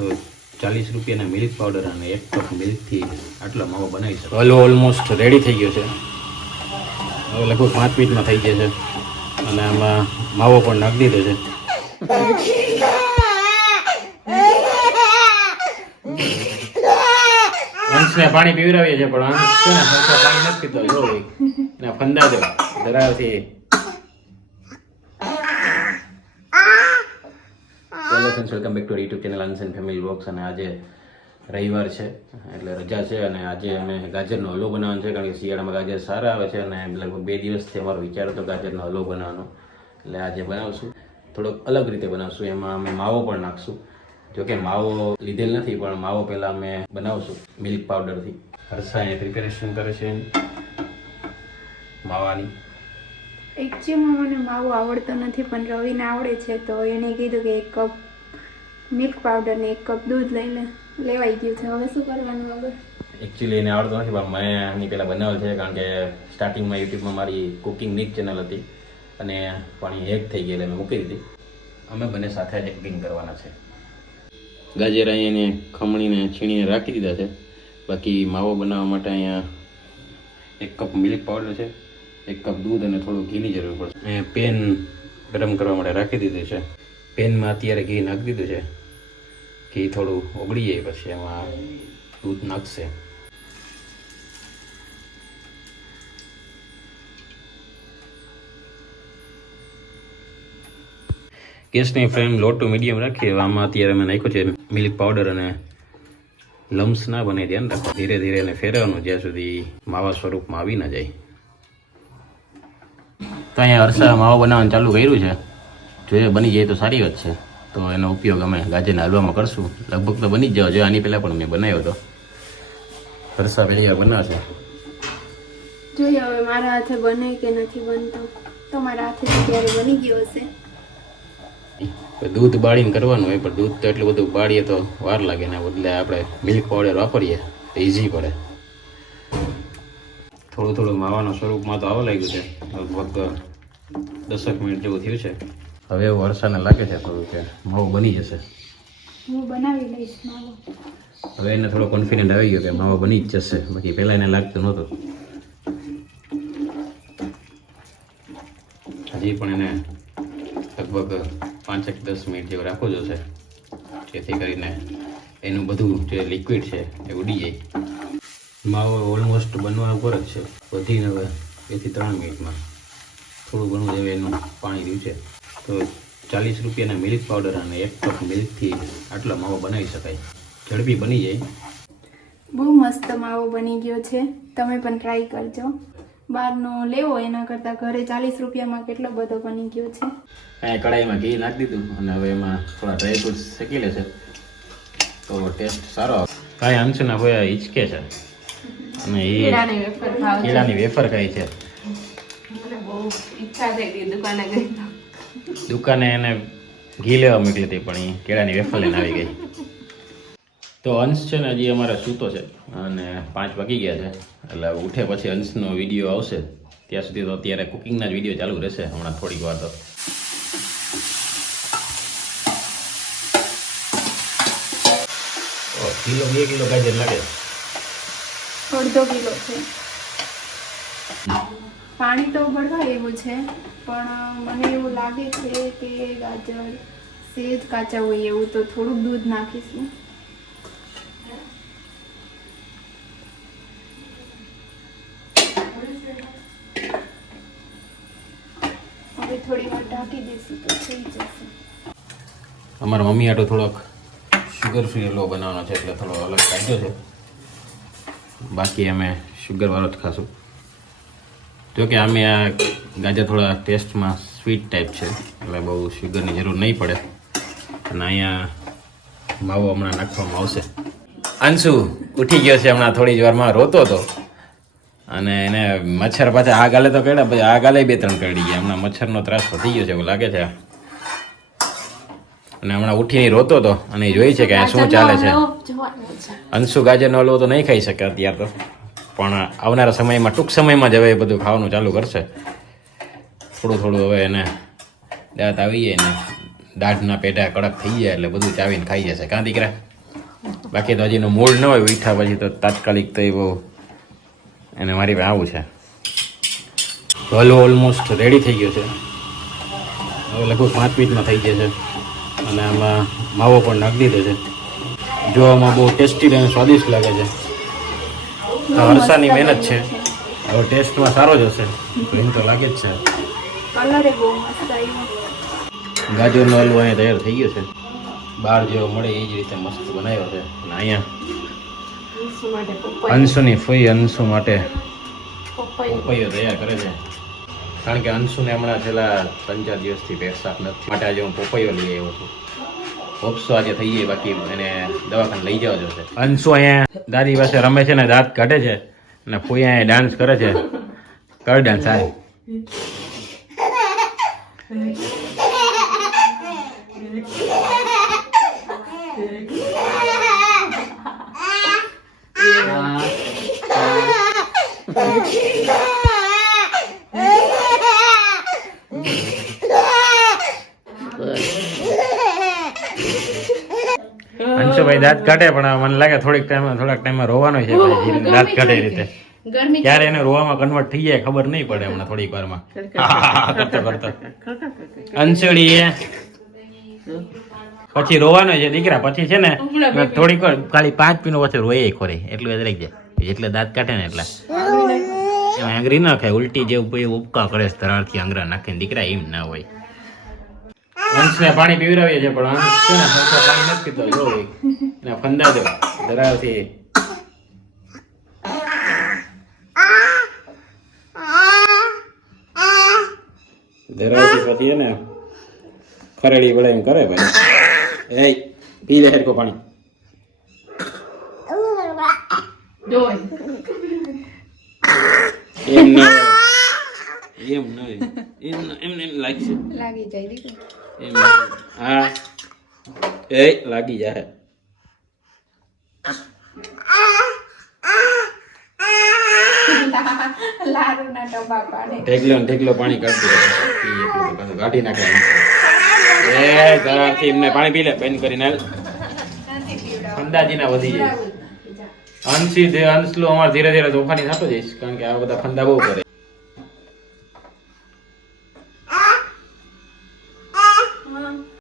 તો 40 રૂપિયાના milk powder અને 1 કપ મિલ્કથી આટલો માવો બનાવી શકો. હલવો ઓલમોસ્ટ રેડી થઈ ગયો છે. હવે લગભગ 5 મિનિટમાં થઈ જશે અને આમાં માવો પણ નાખી દીધો છે. હંસને પાણી પીવડાવીએ છીએ પણ હંસ છે ને હંસ પાણી નથી પીતો. જો એના ફંદા દો ધરાવથી. Hello friends, welcome back to YouTube channel Hans and family vlogs. અને આજે રવિવાર છે એટલે રજા છે અને આજે અમે ગાજરનો હલવો બનાવવાનો છે, કારણ કે શિયાળામાં ગાજર સારા આવે છે અને લગભગ 2 દિવસથી અમારો વિચાર હતો ગાજરનો હલવો બનાવવાનો. એટલે આજે બનાવશું, થોડોક અલગ રીતે બનાવશું. એમાં અમે માવો પણ નાખશું. જોકે માવો લીધેલ નથી પણ માવો પહેલાં અમે બનાવશું મિલ્ક પાવડરથી. હર્ષા એ પ્રિપેરેશન કરે છે માવાની. એકચ્યુઅલમાં મને માવો આવડતો નથી પણ રવિને આવડે છે, તો એણે કીધું કે 1 કપ મિલ્ક પાવડર ને 1 કપ દૂધ લેવાઈ ગયું છે. હવે શું કરવાનું આગળ? એકચ્યુઅલી એને આવડતો નથી પણ મેં આની પહેલાં બનાવેલ છે, કારણ કે સ્ટાર્ટિંગમાં યુટ્યુબમાં મારી કુકિંગની જ ચેનલ હતી અને પણ હેક થઈ ગઈ એટલે મેં મૂકી દીધી. અમે બંને સાથે જ કુકિંગ કરવાના છે. ગાજર અહીંયા એને ખમણીને છીણીને રાખી દીધા છે. બાકી માવો બનાવવા માટે અહીંયા 1 કપ મિલ્ક પાવડર છે, 1 કપ દૂધ અને થોડું ઘીની જરૂર પડશે. અહીંયા પેન ગરમ કરવા માટે રાખી દીધું છે. પેનમાં અત્યારે ઘી નાખી દીધું છે. ઘી થોડું ઓગળી જાય પછી એમાં દૂધ નાખશે. ગેસની ફ્લેમ લો ટુ મીડિયમ રાખીએ. આમાં અત્યારે મેં નાખ્યું છે મિલ્ક પાવડર અને લમ્સ ના બને ધ્યાન રાખો. ધીરે ધીરે એને ફેરવવાનું જ્યાં સુધી માવા સ્વરૂપમાં આવી ના જાય. તો અહીંયા હર્ષા માવો બનાવવાનું ચાલુ કર્યું છે. જોઈએ બની જાય તો સારી વાત છે. તો એનો ઉપયોગ અમે ગાજરના હલવામાં કરશું. લગભગ તો બની જ જાવ જોઈએ. આની પહેલાં પણ મેં બનાવ્યો હતો. હર્ષા પહેલી વાર બનાવશે. જોઈએ હવે મારા હાથે બને કે નથી બનતો. તો મારા હાથે ત્યારે બની ગયો હશે. દૂધ બાળીને કરવાનું હોય પણ દૂધ તો એટલું બધું બાળીએ તો વાર લાગે ને, બદલે આપણે મિલ્ક પાવડર વાપરીએ તો ઇઝી પડે. થોડું થોડું માવાના સ્વરૂપમાં તો આવવા લાગ્યું છે. લગભગ 10 મિનિટ જેવું થયું છે. હવે એવું વરસાદને લાગે છે થોડું કે માવો બની જશે. હું બનાવી લઈશ માવો. હવે એને થોડો કોન્ફિડન્ટ આવી ગયો કે માવો બની જ જશે. બાકી પહેલાં એને લાગતું નહોતું. હજી પણ એને લગભગ 5-10 મિનિટ જેવું રાખવું જોશે, જેથી કરીને એનું બધું જે લિક્વિડ છે એ ઉડી જાય. માવો ઓલમોસ્ટ બનવા ઉપર જ છે. વધીને હવે 2 થી 3 મિનિટમાં થોડું ઘણું જેવું એનું પાણી રહ્યું છે. તો 40 રૂપિયાના મિલ્ક પાવડર અને 1 કપ મિલ્કથી આટલો માવો બનાવી શકાય. ઝડપી બની જાય. બહુ મસ્ત માવો બની ગયો છે. તમે પણ ટ્રાય કરજો. બહારનો લેવો એના કરતાં ઘરે 40 રૂપિયામાં કેટલો બધો બની ગયો છે. અહીંયા કડાઈમાં ઘી નાખી દીધું અને હવે એમાં થોડા ડ્રાયફ્રૂટ્સ શેકી લે છે તો ટેસ્ટ સારો આવે. કાંઈ અંશના હોય હિચકે છે અને એ કેળાની વેફર ખાય છે. દુકાને એને ઘી લેવા મોકલી હતી પણ એ કેળાની વેફર લઈને આવી ગઈ. તો અંશ છે ને હજી અમારે સૂતો છે અને 5 વાગી ગયા છે. એટલે ઉઠે પછી અંશનો વિડીયો આવશે. ત્યાં સુધી તો અત્યારે કુકિંગના જ વિડીયો ચાલુ રહેશે હમણાં થોડીક વાર. તો કિલો 2 કિલો ગાજર લાગે. 1/2 કિલો છે. પાણી તો ઉબળવા એવું છે પણ મને એવું લાગે છે કે ગાજર સેજ કાચા હોય એવું, તો થોડુંક દૂધ નાખીશું. હવે થોડી વાર ઢાંકી દઈશું તો થઈ જશે. અમારા મમ્મી આટો થોડોક શુગર ફ્રી હલવો બનાવવાનો છે એટલે થોડો અલગ કાઢ્યો છે. બાકી અમે શુગરવાળો જ ખાશું. જોકે અમે આ ગાજર થોડા ટેસ્ટમાં સ્વીટ ટાઈપ છે એટલે બહુ શુગરની જરૂર નહીં પડે. અને અહીંયા માવો હમણાં નાખવામાં આવશે. અંશુ ઉઠી ગયો છે હમણાં થોડી જ વારમાં. રોતો હતો અને એને મચ્છર પાછા આ ગાલે તો કરડ્યા, પછી આ ગાલે 2-3 કરડી ગયા. હમણાં મચ્છરનો ત્રાસ વધી ગયો છે એવું લાગે છે. અને હમણાં ઉઠીને રોતો હતો અને એ જોઈ છે કે શું ચાલે છે. અંશુ ગાજરનો હલવો તો નહીં ખાઈ શકે અત્યારે તો, પણ આવનારા સમયમાં ટૂંક સમયમાં જ હવે એ બધું ખાવાનું ચાલુ કરશે. થોડું થોડું હવે એને દાંત આવી જાય ને દાઢના પેટા કડક થઈ જાય એટલે બધું ચાવીને ખાઈ જશે કાં દીકરા? બાકી તો હજીનો મૂળ ન હોય વીઠા પછી તો તાત્કાલિક તો એ બહુ એને મારી પાસે આવું છે. હલવો ઓલમોસ્ટ રેડી થઈ ગયો છે. હવે લગભગ 5 મિનિટમાં થઈ જશે અને આમાં માવો પણ નાખી દીધો છે. જોવામાં બહુ ટેસ્ટી અને સ્વાદિષ્ટ લાગે છે. હર્ષાની મહેનત છે. હવે ટેસ્ટમાં સારો જ હશે એમ તો લાગે જ છે. કલરે બહુ મસ્ત આવ્યો. ગાજરનો હલવો અહીંયા તૈયાર થઈ ગયો છે. બહાર જેવો મળે એ જ રીતે મસ્ત બનાવ્યો છે. અને અહીંયા અંશુની ફઈ અંશુ માટે પપૈયો તૈયાર કરે છે. કારણ કે અંશુને હમણાં છેલ્લા 3-4 દિવસથી પેટ સાફ નથી માટે આજે હું પપૈયો લઈ આવ્યો છું. હોપ્સો આજે થઈ જાય બાકી એને દવાખાને લઈ જવા જોશે. અંશુ અહીંયા દાદી પાસે રમે છે ને દાંત કાઢે છે અને ફોઈ અહીંયા ડાન્સ કરે છે. કર ડાન્સ આ અંશુભાઈ દાંત કાઢે પણ મને લાગે થોડાક ટાઈમમાં રોવાનો છે ભાઈ. દાંત કાઢે એ રીતે ક્યારે એને રોવામાં કન્વર્ટ થઈ જાય ખબર નહીં પડે હમણાં થોડીક વારમાં કરતો કરતો. અંશુડી પછી રોવાનો છે દીકરા. પછી છે ને થોડીક વાર ખાલી 5 મિનિટ પછી રોય ખોરી એટલું યાદ રાખજે. એટલે દાંત કાઢે ને એટલા એમાં આંગળી ના ખાય. ઉલટી જેવું ઉપકા કરે છે ધરાળથી આંગળા નાખીને. દીકરા એમ ના હોય. હંસને પાણી પીવડાવીએ છીએ પણ હંસ છે ને હંસો પાણી નથી પીતો. જો એને ફંદા દો ધરાળથી. ધરાળથી પછી ને ખરેડી વડે એમ કરે ભાઈ. એ પી લે હેરકો પાણી. એમ ના એમ નહીં એમ લાગશે લાગી જાય દીકરો. એમ હા એ લાગી જાય. લાડુના ડબ્બા પાડે. ઢેકલો પાણી કાઢી કાઢી નાખે. એ ધરાથી એમને પાણી પી લે બંધ કરીને. ફંદાજીના વધી જાય. અંશલો અમારે ધીરે ધીરે તોફાની થતો જઈશ કારણ કે આ બધા ફંદા બહુ કરે.